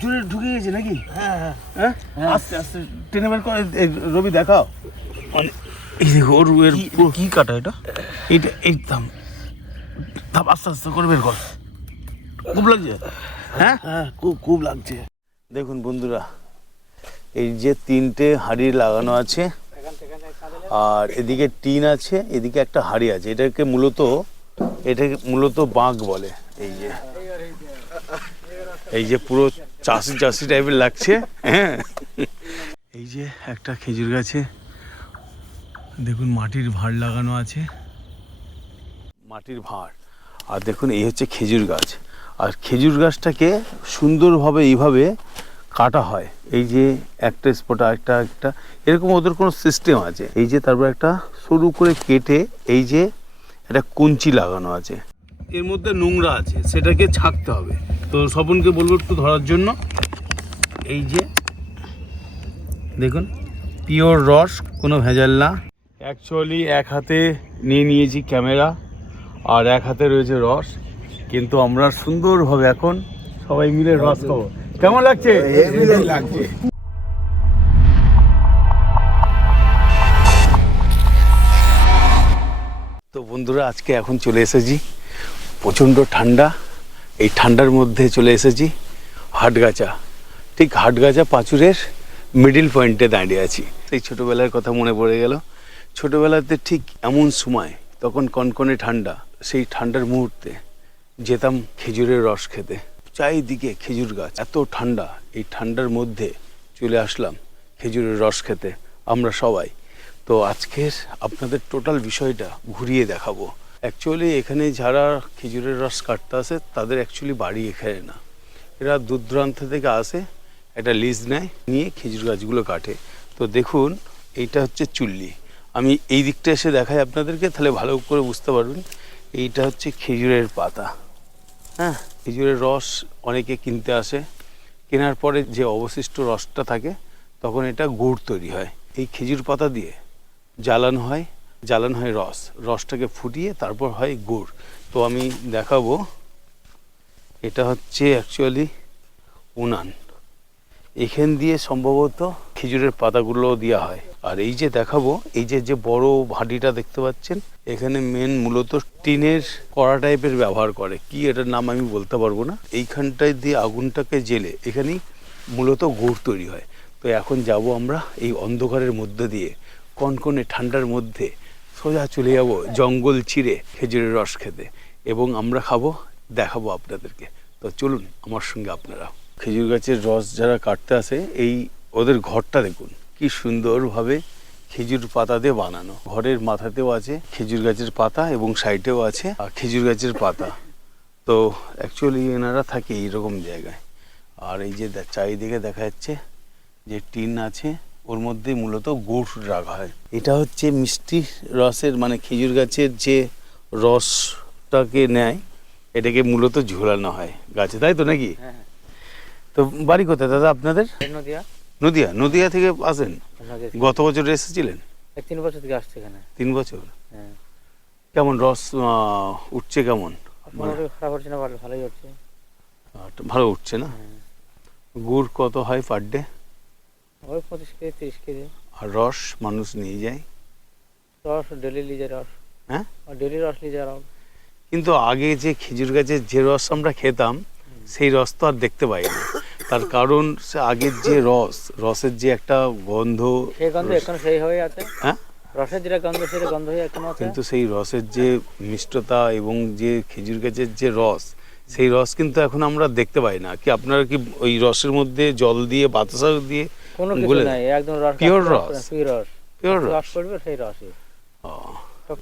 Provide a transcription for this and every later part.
জোরে ঢুকে গেছে নাকি? হ্যাঁ হ্যাঁ। হ্যাঁ? আস্তে আস্তে। টেনে বের করে রবি দেখাও। এই দেখো ওর এর কি- কাটা এটা? এইটা এই থাম। থাম আস্তে আস্তে করে বের কর। খুব লাগছে? হ্যাঁ? হ্যাঁ খুব খুব লাগছে। দেখুন বন্ধুরা এই যে তিনটে হাঁড়ি লাগানো আছে আর এদিকে টিন আছে এদিকে একটা হাঁড়ি আছে। এটাকে মূলত এটাকে মূলত বাঁক বলে এই যে। এই যে পুরো চাষি চাষি টাইপের লাগছে হ্যাঁ। এই যে একটা খেজুর গাছে, দেখুন মাটির ভাঁড় লাগানো আছে। মাটির ভাঁড়, আর দেখুন এই হচ্ছে খেজুর গাছ। আর খেজুর গাছটাকে সুন্দরভাবে এইভাবে কাটা হয়। এই যে একটা স্পট একটা একটা, এরকম ওদের কোনো সিস্টেম আছে। এই যে তারপর একটা সরু করে কেটে এই যে একটা কুঞ্চি লাগানো আছে। এর মধ্যে নোংরা আছে, সেটাকে ছাকতে হবে। তো স্বপনকে বলব একটু ধরার জন্য। এই যে দেখুন পিওর রস কোনো ভেজাল না। অ্যাকচুয়ালি এক হাতে নিয়ে নিয়েছি ক্যামেরা আর এক হাতে রয়েছে রস। কিন্তু আমরা সুন্দরভাবে এখন সবাই মিলে রস খাব। কেমন লাগছে? লাগছে। তো বন্ধুরা আজকে এখন চলে এসেছি প্রচণ্ড ঠান্ডা। এই ঠান্ডার মধ্যে চলে এসেছি হাটগাছা। ঠিক হাটগাছা পাঁচুরের মিডিল পয়েন্টে দাঁড়িয়ে আছি। সেই ছোটোবেলার কথা মনে পড়ে গেল। ছোটোবেলাতে ঠিক এমন সময় তখন কনকনে ঠান্ডা, সেই ঠান্ডার মুহূর্তে যেতাম খেজুরের রস খেতে। চারিদিকে খেজুর গাছ, এত ঠান্ডা, এই ঠান্ডার মধ্যে চলে আসলাম খেজুরের রস খেতে, আমরা সবাই। তো আজকের আপনাদের টোটাল বিষয়টা ঘুরিয়ে দেখাবো। অ্যাকচুয়ালি এখানে যারা খেজুরের রস কাটতে আসে, তাদের অ্যাকচুয়ালি বাড়ি এখানে না। এরা দূর দূরান্ত থেকে আসে, একটা লিজ নেয়, নিয়ে খেজুর গাছগুলো কাটে। তো দেখুন, এইটা হচ্ছে চুল্লি। আমি এই দিকটা এসে দেখাই আপনাদেরকে, তাহলে ভালো করে বুঝতে পারবেন। এইটা হচ্ছে খেজুরের পাতা। হ্যাঁ খেজুরের রস অনেকে কিনতে আসে। কেনার পরে যে অবশিষ্ট রসটা থাকে, তখন এটা গুড় তৈরি হয়। এই খেজুর পাতা দিয়ে জ্বালানো হয়। জ্বালানো হয় রস। রসটাকে ফুটিয়ে তারপর হয় গুড়। তো আমি দেখাবো, এটা হচ্ছে অ্যাকচুয়ালি উনান। এখান দিয়ে সম্ভবত খেজুরের পাতাগুলো দেওয়া হয়। আর এই যে দেখাবো, এই যে যে বড় ভাঁটিটা দেখতে পাচ্ছেন, এখানে মেন মূলত টিনের কড়া টাইপের ব্যবহার করে। কি এটার নাম আমি বলতে পারব না। এইখানটায় দিয়ে আগুনটাকে জেলে এখানেই মূলত গুড় তৈরি হয়। তো এখন যাব আমরা এই অন্ধকারের মধ্যে দিয়ে, কনকনে ঠান্ডার মধ্যে সোজা চলে যাব জঙ্গল চিরে খেজুরের রস খেতে এবং আমরা খাব, দেখাবো আপনাদেরকে। তো চলুন, আমার সঙ্গে আপনারা। খেজুর গাছের রস যারা কাটতে আসে, এই ওদের ঘরটা দেখুন। কি সুন্দরভাবে খেজুর পাতা দিয়ে বানানো। ঘরের মাথাতেও আছে খেজুর গাছের পাতা এবং সাইডেও আছে আর খেজুর গাছের পাতা। তো অ্যাকচুয়ালি এনারা থাকে এইরকম জায়গায়। আর এই যে চারিদিকে দেখা যাচ্ছে যে টিন আছে। ওর মধ্যে মূলত গুড় রাখা হয়। এটা হচ্ছে মিষ্টি রসের মানে খেজুর গাছের যে রসটাকে নেয় এটাকে মূলত ঝোলানো হয় গাছে তাই তো নাকি? হ্যাঁ তো বাড়ি কোথায় দাদা আপনাদের? নদিয়া। নদিয়া? নদিয়া থেকে আসেন? গত বছর এসেছিলেন? এক তিন বছর থেকে আসছে এখানে। তিন বছর? হ্যাঁ। কেমন রস উঠছে কেমন? মানে খারাপ হচ্ছে না ভালো ভালোই হচ্ছে। ভালো উঠছে না? হ্যাঁ। গুড় কত হয় পার ডে? ওই পঁচিশ কেজি তিরিশ কেজি। আর রস মানুষ নিয়ে যায়? রস ডেলি লিজে রস। হ্যাঁ? ডেলি রস লিজে রস। কিন্তু আগে যে খেজুর গাছের যে রস আমরা খেতাম সেই রস তো আর দেখতে পাই না তার কারণ সে আগের যে রস রসের যে একটা গন্ধ সেই গন্ধ এখন সেই হয়ে আছে। হ্যাঁ? রসের যেটা গন্ধ সেটা গন্ধ হয়ে এখন আছে। কিন্তু সেই রসের যে মিষ্টতা এবং যে খেজুর গাছের যে রস সেই রস কিন্তু এখন আমরা দেখতে পাই না। কি আপনারা কি ওই রসের মধ্যে জল দিয়ে বাতাসা দিয়ে কোনো কিছু নাই একদম রস? পিওর রস পিওর রস। করবে সেই রসই।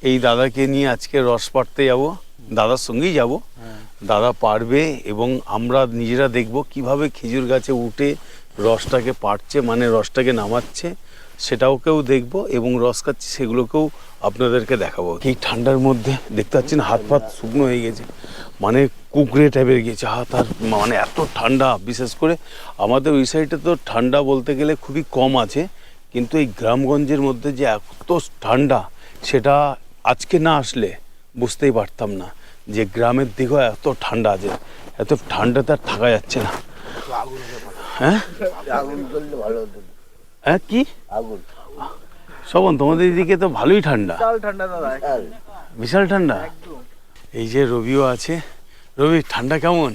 এই দাদাকে নিয়ে আজকে রস পাড়তে যাব দাদার সঙ্গেই যাব। হ্যাঁ। দাদা পারবে এবং আমরা নিজেরা দেখব কীভাবে খেজুর গাছে উঠে রসটাকে পাড়ছে মানে রসটাকে নামাচ্ছে সেটাও কেউ দেখব এবং রস খাচ্ছে সেগুলোকেও আপনাদেরকে দেখাবো। এই ঠান্ডার মধ্যে? দেখতে পাচ্ছেন হাত ফাত শুকনো হয়ে গেছে। মানে কুকড়ে টাইপের গেছে। হাত আর মানে এত ঠান্ডা বিশেষ করে আমাদের ওই সাইডে তো ঠান্ডা বলতে গেলে খুবই কম আছে। কিন্তু এই গ্রামগঞ্জের মধ্যে যে এত ঠান্ডা সেটা আজকে না আসলে বুঝতেই পারতাম না যে গ্রামের দিকেও এত ঠান্ডা আছে। এত ঠান্ডাতে আর থাকা যাচ্ছে না। হ্যাঁ? হ্যাঁ কি? আগুন। শোভন তোমাদের এদিকে তো ভালোই ঠান্ডা। ঠান্ডা দাদা বিশাল। ঠান্ডা? এই যে রবিও আছে। রবি ঠান্ডা কেমন?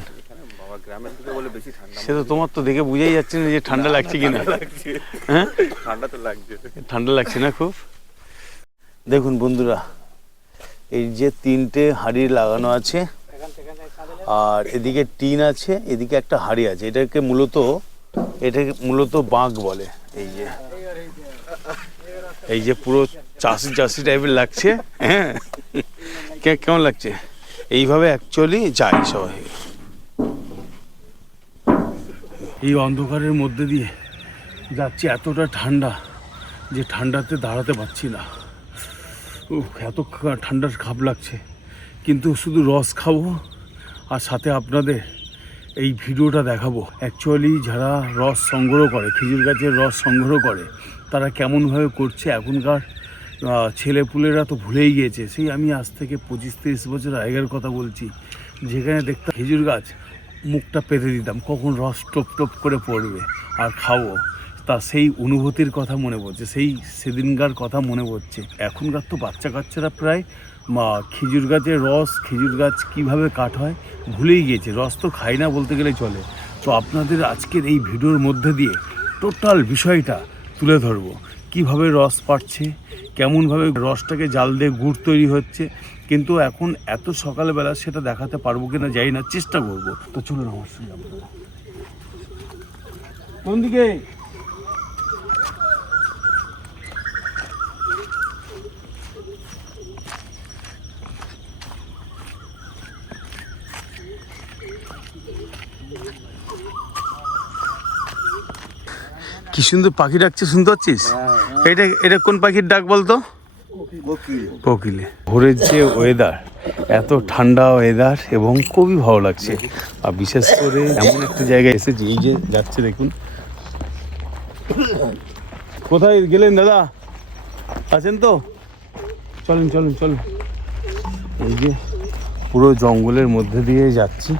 সে তো তোমার তো দেখে বুঝাই যাচ্ছে না যে ঠান্ডা লাগছে কিনা। হ্যাঁ? ঠান্ডা তো লাগছে। ঠান্ডা লাগছে না খুব? দেখুন বন্ধুরা এই যে তিনটে হাঁড়ি লাগানো আছে আর এদিকে টিন আছে এদিকে একটা হাঁড়ি আছে। এটাকে মূলত এটাকে মূলত বাঁক বলে। এই যে এই যে পুরো চাষি চাষি টাইপের লাগছে হ্যাঁ? কেমন লাগছে? এইভাবে অ্যাকচুয়ালি যায় সবাই। এই অন্ধকারের মধ্যে দিয়ে যাচ্ছে এতটা ঠান্ডা যে ঠান্ডাতে দাঁড়াতে পারছি না। এত ঠান্ডার খাপ লাগছে। কিন্তু শুধু রস খাব আর সাথে আপনাদের এই ভিডিওটা দেখাবো। অ্যাকচুয়ালি যারা রস সংগ্রহ করে, খেজুর গাছের রস সংগ্রহ করে তারা কেমনভাবে করছে? এখনকার ছেলেপুলেরা তো ভুলেই গিয়েছে। সেই আমি আজ থেকে পঁচিশ, তিরিশ বছর আগের কথা বলছি। যেখানে দেখতাম খেজুর গাছ, মুখটা পেতে দিতাম, কখন রস টপ টপ করে পড়বে আর খাব। তা সেই অনুভূতির কথা মনে পড়ছে, সেই সেদিনকার কথা মনে পড়ছে। এখনকার তো বাচ্চা কাচ্চারা প্রায়, মা, খেজুর গাছের রস, খেজুর গাছ কীভাবে কাট হয়, ভুলেই গিয়েছে। রস তো খাই না বলতে গেলে চলে। তো আপনাদের আজকের এই ভিডিওর মধ্যে দিয়ে টোটাল বিষয়টা তুলে ধরবো। কীভাবে রস পাচ্ছে কেমনভাবে রসটাকে জাল দিয়ে গুড় তৈরি হচ্ছে, কিন্তু এখন এত সকালবেলা সেটা দেখাতে পারব কিনা যাই না, চেষ্টা করব। তো চলুন আমার সঙ্গে। কোন দিকে? কি সুন্দর পাখি ডাকছে শুনতে পাচ্ছিস? এটা এটা কোন পাখির ডাক বলতো? কোকিল। কোকিলে। ভোরের যে ওয়েদার এত ঠান্ডা ওয়েদার এবং খুবই ভালো লাগছে। আর বিশেষ করে এমন একটা জায়গায় এসেছি এই যে যাচ্ছে দেখুন। কোথায় গেলেন দাদা? আছেন তো? চলুন চলুন চলুন। এই যে পুরো জঙ্গলের মধ্যে দিয়ে যাচ্ছি।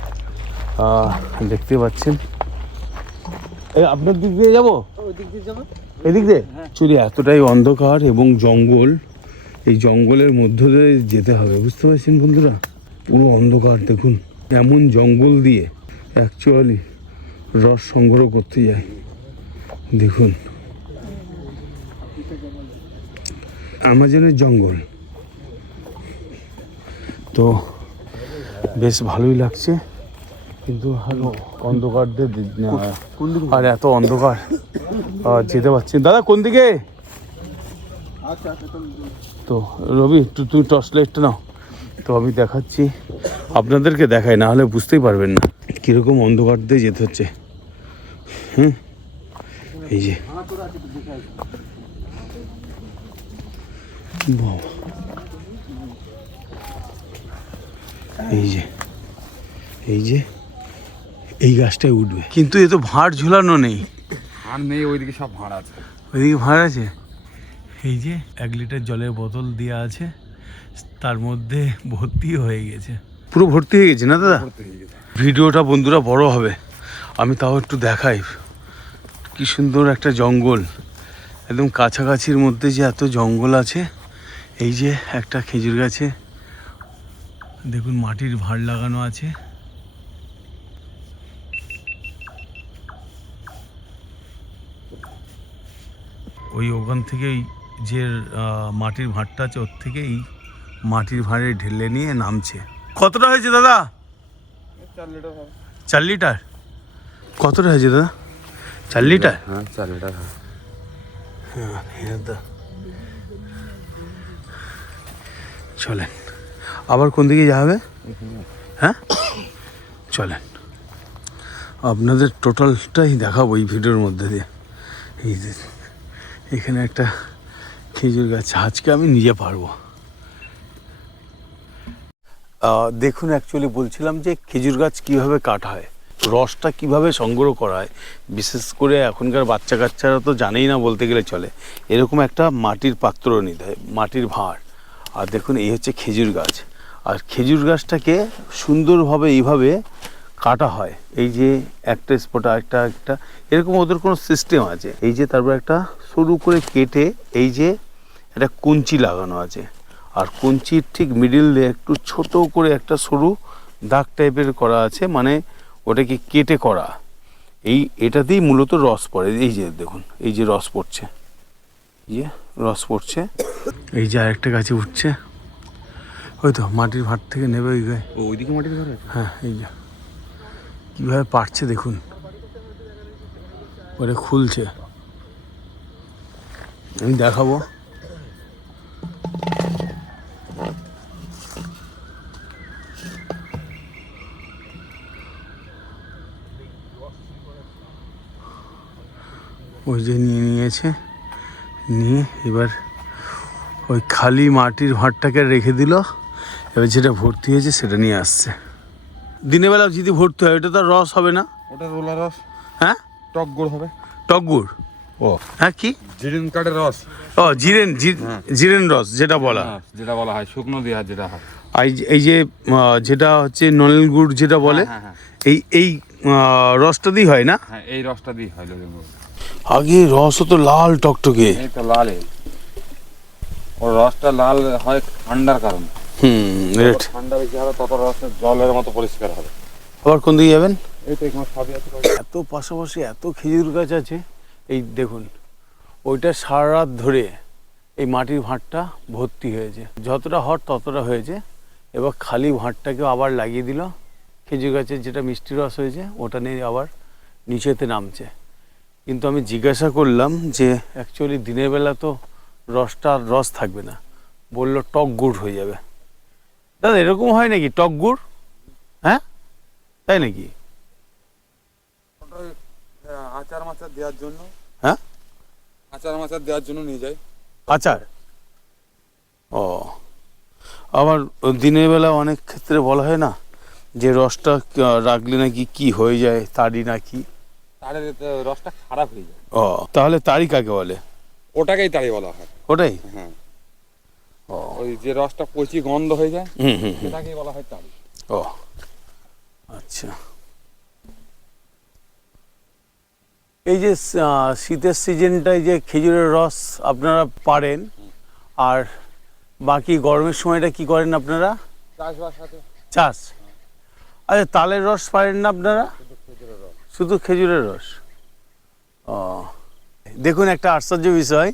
দেখতে পাচ্ছেন। এ, আপনার দিক দিয়ে যাব? এদিক দিয়ে? চুরি এতটাই অন্ধকার এবং জঙ্গল। এই জঙ্গলের মধ্য দিয়ে যেতে হবে বুঝতে পারছেন বন্ধুরা? পুরো অন্ধকার দেখুন। এমন জঙ্গল দিয়ে অ্যাকচুয়ালি রস সংগ্রহ করতে যায়। দেখুন। আমাজনের জঙ্গল। তো বেশ ভালোই লাগছে। কিন্তু অন্ধকার আর এত অন্ধকার। যেতে পারছি দাদা কোন দিকে? তো রবি তুই টর্চ লাইটটা নাও। তো আমি দেখাচ্ছি। আপনাদেরকে দেখাই না হলে বুঝতেই পারবেন না কীরকম অন্ধকার দিয়ে যেতে হচ্ছে। হুম? এই যে। এই যে। এই যে। এই গাছটায় উঠবে। কিন্তু এ তো ভাঁড় ঝুলানো নেই। আর নেই ওইদিকে সব ভাড় আছে। ওইদিকে ভাঁড় আছে? এই যে এক লিটার জলের বোতল দেওয়া আছে তার মধ্যে ভর্তি হয়ে গেছে। পুরো ভর্তি হয়ে গেছে না দাদা? ভিডিওটা বন্ধুরা বড় হবে। আমি তাও একটু দেখাই। কি সুন্দর একটা জঙ্গল। একদম কাছাকাছির মধ্যে যে এত জঙ্গল আছে এই যে একটা খেজুর গাছে। দেখুন মাটির ভাঁড় লাগানো আছে। ওই ওখান থেকেই যে মাটির ভাঁড়টা আছে ওর থেকেই মাটির ভাঁড়ে ঢেলে নিয়ে নামছে। কতটা হয়েছে দাদা? চার লিটার কতটা হয়েছে দাদা? চার লিটার? হ্যাঁ চার লিটার হবে। চলেন। আবার কোন দিকে যাবে হ্যাঁ? চলেন। আপনাদের টোটালটাই দেখাবো এই ভিডিওর মধ্যে দিয়ে। এই এখানে একটা খেজুর গাছ, আজকে আমি নিজে পারব। দেখুন অ্যাকচুয়ালি বলছিলাম যে খেজুর গাছ কীভাবে কাটা হয়, রসটা কীভাবে সংগ্রহ করা হয়, বিশেষ করে এখনকার বাচ্চা কাচ্চারা তো জানেই না বলতে গেলে চলে। এরকম একটা মাটির পাত্র নিতে হয়, মাটির ভাঁড়। আর দেখুন, এই হচ্ছে খেজুর গাছ। আর খেজুর গাছটাকে সুন্দরভাবে এইভাবে কাটা হয়। এই যে একটা স্পট একটা একটা এরকম ওদের কোনো সিস্টেম আছে। এই যে তারপর একটা সরু করে কেটে এই যে একটা কঞ্চি লাগানো আছে। আর কঞ্চির ঠিক মিডিল দিয়ে একটু ছোট করে একটা সরু দাগ টাইপের করা আছে মানে ওটাকে কেটে করা। এই এটাতেই মূলত রস পড়ে। এই যে দেখুন এই যে রস পড়ছে। এই যে রস পড়ছে। এই যে আরেকটা গাছে উঠছে। ওই তো মাটির ভাত থেকে নেবে ওই গায়ে। ওইদিকে মাটির ঘর হ্যাঁ এই যে। কীভাবে পারছে দেখুন। ওটা খুলছে। আমি দেখাবো। ওই যে নিয়ে নিয়েছে। নিয়ে এবার ওই খালি মাটির ভাঁড়টাকে রেখে দিল। এবার যেটা ভর্তি হয়েছে সেটা নিয়ে আসছে। দিনের বেলা যদি ভর্তি হয় ওটা তো আর রস হবে না? ওটা রোলা রস। হ্যাঁ? টক গুড় হবে। টক গুড়? ও। হ্যাঁ কি? জিরেন কাঠের রস। ও জিরেন হ্যাঁ। জিরেন রস যেটা বলা হ্যাঁ, যেটা বলা হয় শুকনো দেওয়া যেটা হয়। আর এই যে- এই যে যেটা হচ্ছে নলেন গুড় যেটা বলে হ্যাঁ, এই এই রসটা দিয়ে হয় না? হ্যাঁ এই রসটা দিয়ে হয়। আগে রস হতো লাল টকটকে। এই তো লাল। ওর রসটা লাল হয় ঠান্ডার কারণে। হুম রেট ঠান্ডা বেশি হবে তত রসের জলের মতো পরিষ্কার হবে। আবার কোন দিকে যাবেন? এই তো এখানে সবই আছে। এত পাশাপাশি এত খেজুর গাছ আছে এই দেখুন ওইটা সারা রাত ধরে এই মাটির ভাঁড়টা ভর্তি হয়েছে। যতটা হট ততটা হয়েছে এবার খালি ভাঁড়টাকে আবার লাগিয়ে দিল। খেজুর গাছের যেটা মিষ্টি রস হয়েছে ওটা নিয়ে আবার নিচেতে নামছে। কিন্তু আমি জিজ্ঞাসা করলাম যে অ্যাকচুয়ালি দিনের বেলা তো রসটা রস থাকবে না। বলল টক গুড় হয়ে যাবে। দাদা এরকম হয় নাকি? টক গুড়? হ্যাঁ? তাই নাকি? আচার মাচার দেওয়ার জন্য। হ্যাঁ? আচার মাচার দেওয়ার জন্য নিয়ে যাই আচার? ও। আবার দিনের বেলা অনেক ক্ষেত্রে বলা হয় না যে রসটা রাখলে নাকি কি হয়ে যায় তারই নাকি? তারে রসটা খারাপ হয়ে যায়। ও তাহলে তারই কাকে বলে? ওটাকেই তাড়ি বলা হয়। ওটাই? হ্যাঁ। ওই যে রসটা পচি গন্ধ হয়ে যায় হুম হুম হুম। বলা হয় তাড়ি ও। আচ্ছা। এই যে শীতের সিজনটায় যে খেজুরের রস আপনারা পারেন আর বাকি গরমের সময়টা কি করেন আপনারা? চাষ। আচ্ছা তালের রস পারেন না আপনারা? শুধু খেজুরের রস। ও। দেখুন একটা আশ্চর্য বিষয়।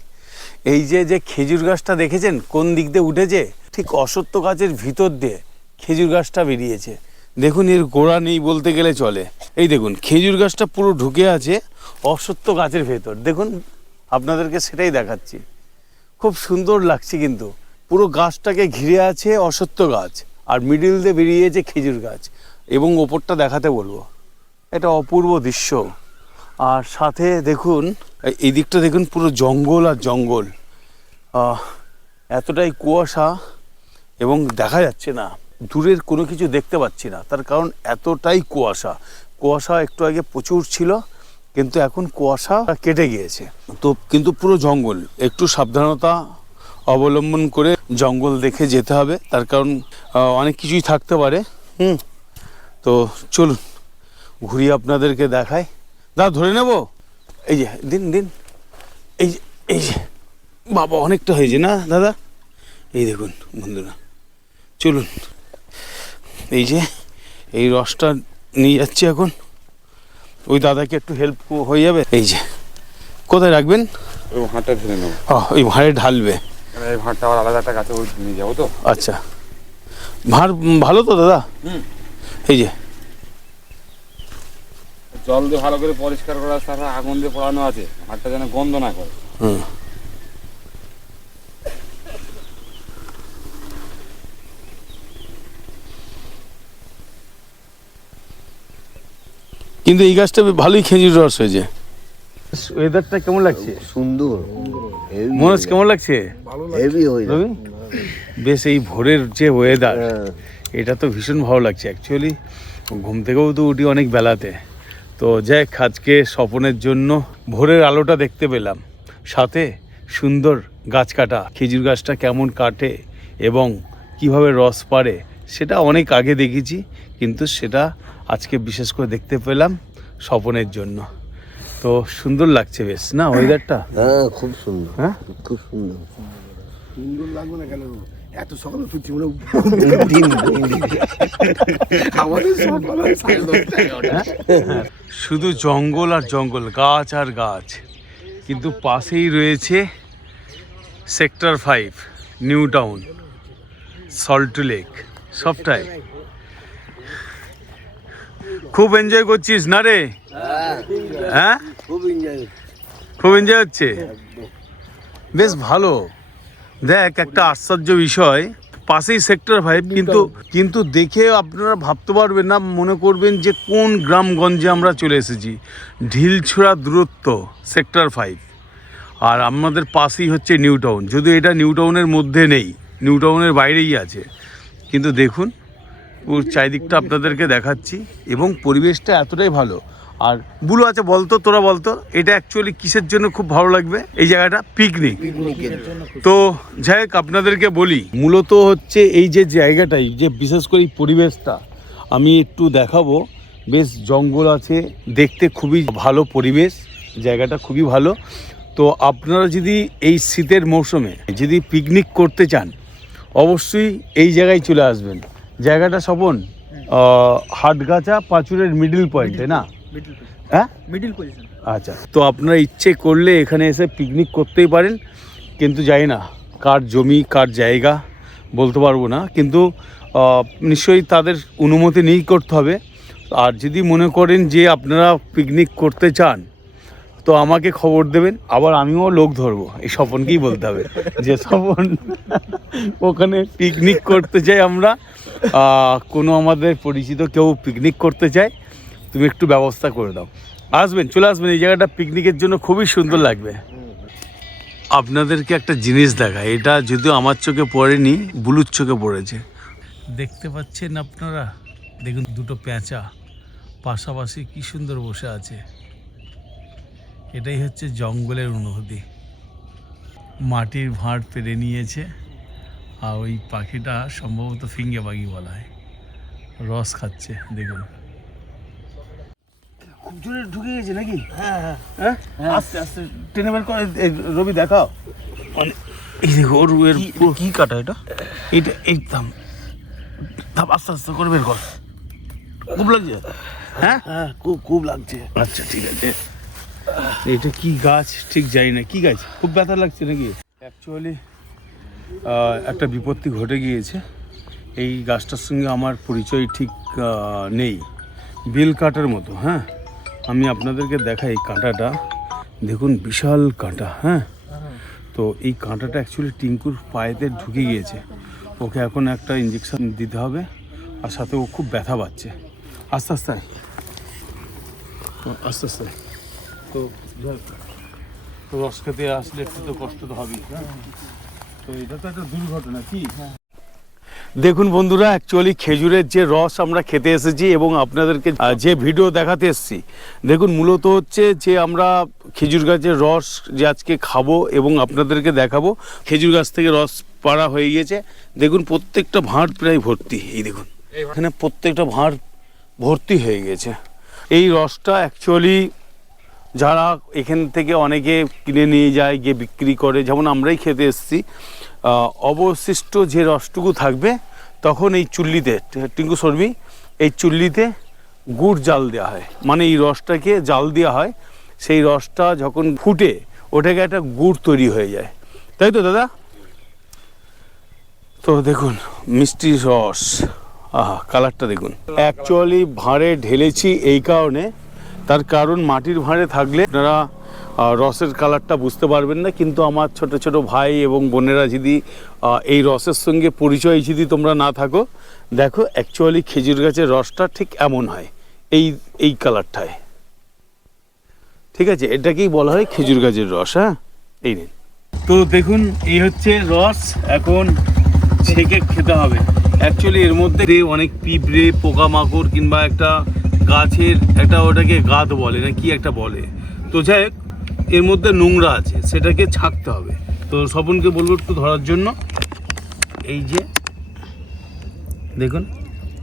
এই যে যে খেজুর গাছটা দেখেছেন? কোন দিক দিয়ে উঠেছে? ঠিক অসত্য গাছের ভিতর দিয়ে খেজুর গাছটা বেরিয়েছে। দেখুন, এর গোড়া নেই বলতে গেলে চলে। এই দেখুন, খেজুর গাছটা পুরো ঢুকে আছে অসত্য গাছের ভেতর। দেখুন, আপনাদেরকে সেটাই দেখাচ্ছি। খুব সুন্দর লাগছে কিন্তু। পুরো গাছটাকে ঘিরে আছে অসত্য গাছ আর মিডিল দিয়ে বেরিয়েছে খেজুর গাছ। এবং ওপরটা দেখাতে বলব। এটা অপূর্ব দৃশ্য। আর সাথে দেখুন, এই- দিকটা দেখুন পুরো জঙ্গল আর জঙ্গল। এতটাই কুয়াশা এবং দেখা যাচ্ছে না, দূরের কোনো কিছু দেখতে পাচ্ছি না। তার কারণ এতটাই কুয়াশা। কুয়াশা একটু আগে প্রচুর ছিল, কিন্তু এখন কুয়াশা কেটে গিয়েছে। তো কিন্তু পুরো জঙ্গল, একটু সাবধানতা অবলম্বন করে জঙ্গল দেখে যেতে হবে। তার কারণ অনেক কিছুই থাকতে পারে। হুম, তো চলুন, ঘুরিয়ে আপনাদেরকে দেখাই। দাদা ধরে নেব? এই যে দিন দিন। এই যে এই যে। বাবা অনেকটা হয়েছে না দাদা? এই দেখুন বন্ধুরা। চলুন। এই যে এই রসটা নিয়ে যাচ্ছি এখন। ওই দাদাকে একটু হেল্প হয়ে যাবে। এই যে কোথায় রাখবেন? ওই ভাঁটটা ঢেলে নেব। ও ওই ভাঁড়ে ঢালবে। এই ভাঁটটা আবার আলাদা একটা গাছে নিয়ে যাব তো? আচ্ছা। ভাঁড় ভালো তো দাদা? হুম। এই যে জল দিয়ে ভালো করে পরিষ্কার করা তারপর আগুন দিয়ে পড়ানো আছে ভাঁটটা যেন গন্ধ না করে। কিন্তু এই গাছটা বেশ ভালোই খেজুর রস হয়েছে। ওয়েদারটা কেমন লাগছে? সুন্দর। মনোজ কেমন লাগছে? হেভি হয়ে বেশ এই ভোরের যে ওয়েদার হ্যাঁ। এটা তো ভীষণ ভালো লাগছে। অ্যাকচুয়ালি ঘুম থেকেও তো উঠি অনেক বেলাতে। তো যাই হোক, আজকে স্বপনের জন্য ভোরের আলোটা দেখতে পেলাম। সাথে সুন্দর গাছ কাটা খেজুর গাছটা কেমন কাটে এবং কীভাবে রস পারে সেটা অনেক আগে দেখেছি কিন্তু সেটা আজকে বিশেষ করে দেখতে পেলাম স্বপনের জন্য। তো সুন্দর লাগছে বেশ না ওয়েদারটা হ্যাঁ খুব সুন্দর। হ্যাঁ? খুব সুন্দর। সুন্দর লাগবে না কেন? এত সকালে তুই মনে আমাদের সকাল হয় শুধু জঙ্গল আর জঙ্গল গাছ আর গাছ। কিন্তু পাশেই রয়েছে Sector Five New Town Salt Lake সবটাই। খুব এনজয় করছিস না রে? হ্যাঁ খুব এনজয় হচ্ছে? বেশ ভালো। দেখ একটা আশ্চর্য বিষয়। পাশেই সেক্টর ফাইভ কিন্তু কিন্তু দেখে আপনারা ভাবতে পারবেন না মনে করবেন যে কোন গ্রামগঞ্জে আমরা চলে এসেছি। ঢিলছোড়া দূরত্ব সেক্টর ফাইভ আর আমাদের পাশেই হচ্ছে নিউ টাউন যদিও এটা নিউ টাউনের মধ্যে নেই নিউ টাউনের বাইরেই আছে। কিন্তু দেখুন ওর চারিদিকটা আপনাদেরকে দেখাচ্ছি এবং পরিবেশটা এতটাই ভালো আর বুলো আছে বলতো তোরা বলতো এটা অ্যাকচুয়ালি কিসের জন্য খুব ভালো লাগবে? এই জায়গাটা পিকনিক তো যাই হোক, আপনাদেরকে বলি, মূলত হচ্ছে এই যে জায়গাটাই, যে বিশেষ করে এই পরিবেশটা, আমি একটু দেখাবো। বেশ জঙ্গল আছে, দেখতে খুবই ভালো পরিবেশ, জায়গাটা খুবই ভালো। তো আপনারা যদি এই শীতের মৌসুমে যদি পিকনিক করতে চান, অবশ্যই এই জায়গায় চলে আসবেন। জায়গাটা স্বপন হাটগাছা পাঁচুরের মিডিল পয়েন্টে না? হ্যাঁ? মিডিল পজিশন আচ্ছা তো আপনারা ইচ্ছে করলে এখানে এসে পিকনিক করতেই পারেন কিন্তু যাই না কার জমি কার জায়গা বলতে পারব না কিন্তু নিশ্চয়ই তাদের অনুমতি নিয়েই করতে হবে। আর যদি মনে করেন যে আপনারা পিকনিক করতে চান তো আমাকে খবর দেবেন আবার আমিও লোক ধরবো এই স্বপনকেই বলতে হবে যে স্বপন ওখানে পিকনিক করতে চাই আমরা। কোনো আমাদের পরিচিত কেউ পিকনিক করতে চায় তুমি একটু ব্যবস্থা করে দাও। আসবেন, চলে আসবেন, এই জায়গাটা পিকনিকের জন্য খুবই সুন্দর লাগবে। আপনাদেরকে একটা জিনিস দেখা এটা যদিও আমার চোখে পড়েনি, বুলুর চোখে পড়েছে। দেখতে পাচ্ছেন আপনারা? দেখুন, দুটো পেঁচা পাশাপাশি কি সুন্দর বসে আছে। এটাই হচ্ছে জঙ্গলের অনুভূতি মাটির ভাঁড় পেরে নিয়েছে, আর ওই পাখিটা সম্ভবত ফিঙ্গে পাখি বলা হয়। রস খাচ্ছে, দেখুন। খুব জোরে ঢুকে গেছে নাকি? হ্যাঁ আস্তে আস্তে। টেনে বের করে রবি দেখাও। মানে এই দেখো ওর এর কি কাটা এটা? এইটা এই থাম। থাম আস্তে আস্তে করে বের কর। খুব লাগছে? হ্যাঁ? হ্যাঁ খুব খুব লাগছে। আচ্ছা ঠিক আছে। এটা কি গাছ? ঠিক জানি না। কি গাছ? খুব ব্যথা লাগছে নাকি? অ্যাকচুয়ালি একটা বিপত্তি ঘটে গিয়েছে। এই গাছটার সঙ্গে আমার পরিচয় ঠিক নেই। বিল কাটার মতো হ্যাঁ? আমি আপনাদেরকে দেখাই কাঁটাটা। দেখুন, বিশাল কাঁটা হ্যাঁ? তো এই কাঁটাটা অ্যাকচুয়ালি টিঙ্কুর পায়েতে ঢুকে গিয়েছে। ওকে এখন একটা ইঞ্জেকশন দিতে হবে, আর সাথে ও খুব ব্যথা পাচ্ছে। আস্তে আস্তে। আস্তে আস্তে। তো রস খেতে আসলে একটু তো কষ্ট তো হবেই হ্যাঁ? তো এটা তো একটা দুর্ঘটনা, কি? দেখুন বন্ধুরা অ্যাকচুয়ালি খেজুরের যে রস আমরা খেতে এসেছি এবং আপনাদেরকে যে ভিডিও দেখাতে এসেছি, দেখুন মূলত হচ্ছে যে আমরা খেজুর গাছের রস যে আজকে খাব এবং আপনাদেরকে দেখাবো, খেজুর গাছ থেকে রস পাড়া হয়ে গিয়েছে। দেখুন প্রত্যেকটা ভাঁড় প্রায় ভর্তি, এই দেখুন। এখানে প্রত্যেকটা ভাঁড় ভর্তি হয়ে গেছে এই রসটা অ্যাকচুয়ালি যারা এখান থেকে অনেকে কিনে নিয়ে যায়, গিয়ে বিক্রি করে, যেমন আমরাই খেতে এসেছি। অবশিষ্ট যে রসটুকু থাকবে, তখন এই চুল্লিতে, টিঙ্কু সরবি, এই চুল্লিতে গুড় জাল দেওয়া হয়। মানে এই রসটাকে জাল দেওয়া হয়। সেই রসটা যখন ফুটে, ওটাকে একটা গুড় তৈরি হয়ে যায়। তাই তো, দাদা? তো দেখুন, মিষ্টি রস। আহা, কালারটা দেখুন। অ্যাকচুয়ালি ভাঁড়ে ঢেলেছি এই কারণে। তার কারণ মাটির ভাঁড়ে থাকলে আপনারা রসের কালারটা বুঝতে পারবেন না, কিন্তু আমার ছোট ছোট ভাই এবং বোনেরা যদি এই রসের সঙ্গে পরিচয় যদি তোমরা না থাকো, দেখো অ্যাকচুয়ালি খেজুর গাছের রসটা ঠিক এমন হয়, এই এই কালারটায়। ঠিক আছে, এটাকেই বলা হয় খেজুর গাছের রস হ্যাঁ? এই নিন। তো দেখুন, এই হচ্ছে রস, এখন ছেঁকে খেতে হবে। অ্যাকচুয়ালি এর মধ্যে অনেক পিঁপড়ে, পোকামাকড় কিংবা একটা গাছের, একটা ওটাকে গাদ বলে, না কি একটা বলে। তো যাই হোক এর মধ্যে নোংরা আছে, সেটাকে ছাকতে হবে। তো স্বপনকে বলব একটু ধরার জন্য। এই যে, দেখুন,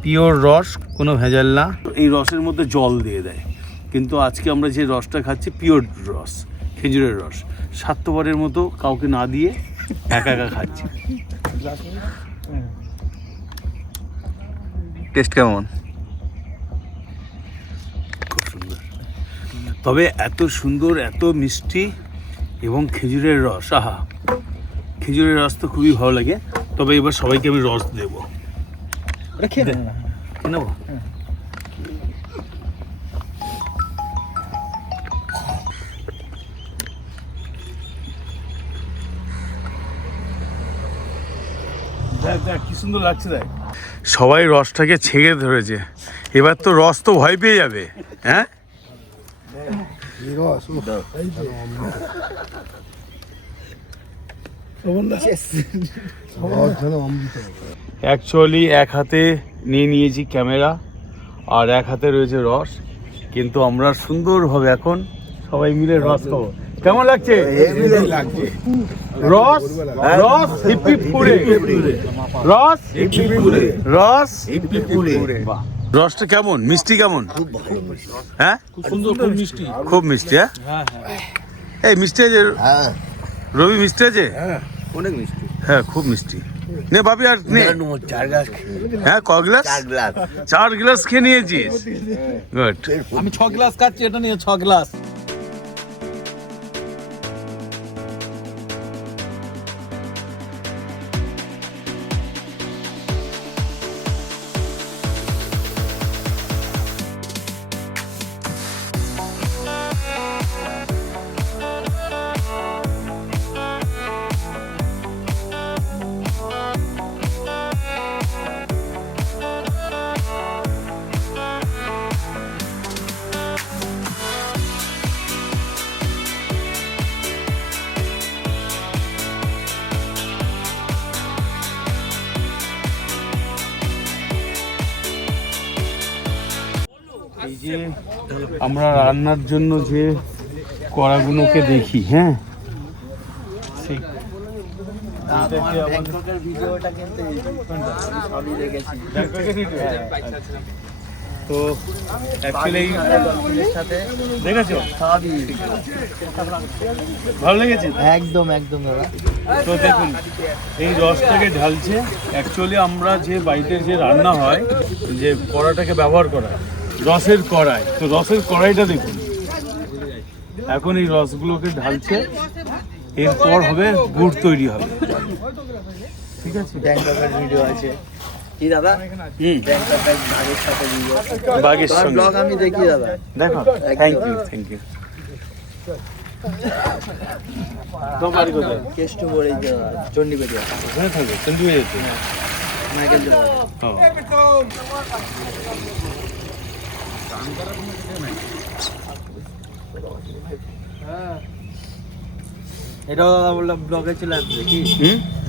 পিওর রস, কোনো ভেজাল না। এই রসের মধ্যে জল দিয়ে দেয়। কিন্তু আজকে আমরা যে রসটা খাচ্ছি, পিওর রস, খেজুরের রস। স্বার্থপরের মতো কাউকে না দিয়ে একা একা খাচ্ছি। টেস্ট কেমন? তবে এত সুন্দর এত মিষ্টি এবং খেজুরের রস আহা। খেজুরের রস তো খুবই ভালো লাগে। তবে এবার সবাইকে আমি রস দেবো। খেয়ে নেব? দেখ কি সুন্দর লাগছে দেখ। সবাই রসটাকে ছেঁকে ধরেছে। এবার তো রস তো ভয় পেয়ে যাবে হ্যাঁ? অমৃত অ্যাকচুয়ালি এক হাতে নিয়ে নিয়েছি ক্যামেরা আর এক হাতে রয়েছে রস। কিন্তু আমরা সুন্দরভাবে এখন সবাই মিলে রস খাব। কেমন লাগছে? রস রস হিপ হিপ পুরে রস রস বাহ। রসটা কেমন? মিষ্টি কেমন? হ্যাঁ? খুব সুন্দর খুব মিষ্টি। খুব মিষ্টি হ্যাঁ? এই মিষ্টি আছে? হ্যাঁ রবি মিষ্টি আছে? অনেক মিষ্টি। হ্যাঁ খুব মিষ্টি। নে ভাবি আর নে। হ্যাঁ ক গ্লাস? চার গ্লাস। চার গ্লাস খেয়ে নিয়েছিস। গুড আমি ছ গ্লাস খাচ্ছি এটা নিয়ে ছ গ্লাস। আমরা রান্নার জন্য যে কড়াগুলোকে দেখি হ্যাঁ? তো দেখেছ? ভালো লেগেছে? একদম একদম দাদা। তো দেখুন এই রসটাকে ঢালছে। অ্যাকচুয়ালি আমরা যে বাড়িতে যে রান্না হয় যে কড়াটাকে ব্যবহার করা রসের কড়াই। তো রসের কড়াইটা দেখুন। এখন এই রসগুলোকে ঢালছে। এরপর হবে গুড় তৈরি হবে। ঠিক আছে? ভিডিও আছে। কি দাদা? বাঘের সাথে ব্লগ আমি দেখি দাদা। দেখো। থ্যাংক ইউ থ্যাংক ইউ এটা বললাম ব্লগে চলে আসবে কি?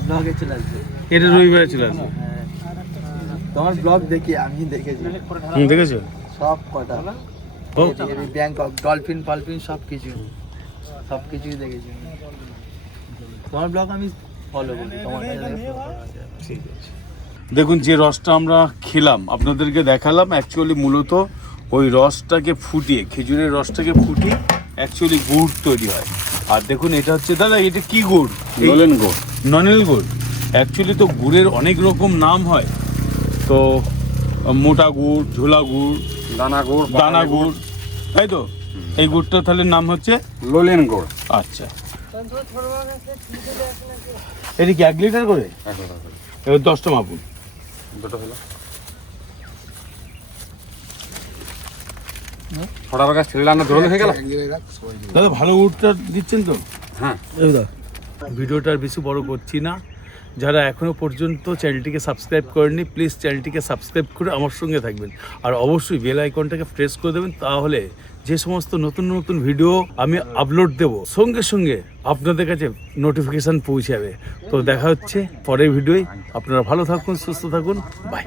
ব্লগে চলে আসবে। এটা রবিবারে চলে আসবে। হ্যাঁ। তোমার ব্লগ দেখি আমি দেখেছি। সব কথা ব্যাংকক ডলফিন ফলফিন সব কিছু। সব কিছুই দেখেছি তোমার ব্লগ আমি ফলো করি তোমার। ঠিক আছে। দেখুন যে রসটা আমরা খেলাম আপনাদেরকে দেখালাম অ্যাকচুয়ালি মূলত ওই রসটাকে ফুটিয়ে খেজুরের রসটাকে ফুটিয়ে অ্যাকচুয়ালি গুড় তৈরি হয়। আর দেখুন এটা হচ্ছে দাদা এটা কি গুড়? নলেন গুড়। ননেল গুড়। অ্যাকচুয়ালি তো গুড়ের অনেক রকম নাম হয়। তো মোটা গুড় ঝোলা গুড় দানা গুড় দানা গুড়। তাই তো? এই গুড়টা তাহলে নাম হচ্ছে লোলেন গুড়। আচ্ছা। এটা কি এক লিটার করে? দশটা মাপুন। দুটো হলো। ছেলে রান্না ধরলে হয়ে গেল। দাদা ভালো উডটা দিচ্ছেন তো? হ্যাঁ। ভিডিওটা আর বেশি বড় করছি না। যারা এখনও পর্যন্ত চ্যানেলটিকে সাবস্ক্রাইব করেননি প্লিজ চ্যানেলটিকে সাবস্ক্রাইব করে আমার সঙ্গে থাকবেন। আর অবশ্যই বেল আইকনটাকে প্রেস করে দেবেন তাহলে যে সমস্ত নতুন নতুন ভিডিও আমি আপলোড দেব সঙ্গে সঙ্গে আপনাদের কাছে নোটিফিকেশান পৌঁছাবে। তো দেখা হচ্ছে পরের ভিডিওয় আপনারা ভালো থাকুন সুস্থ থাকুন বাই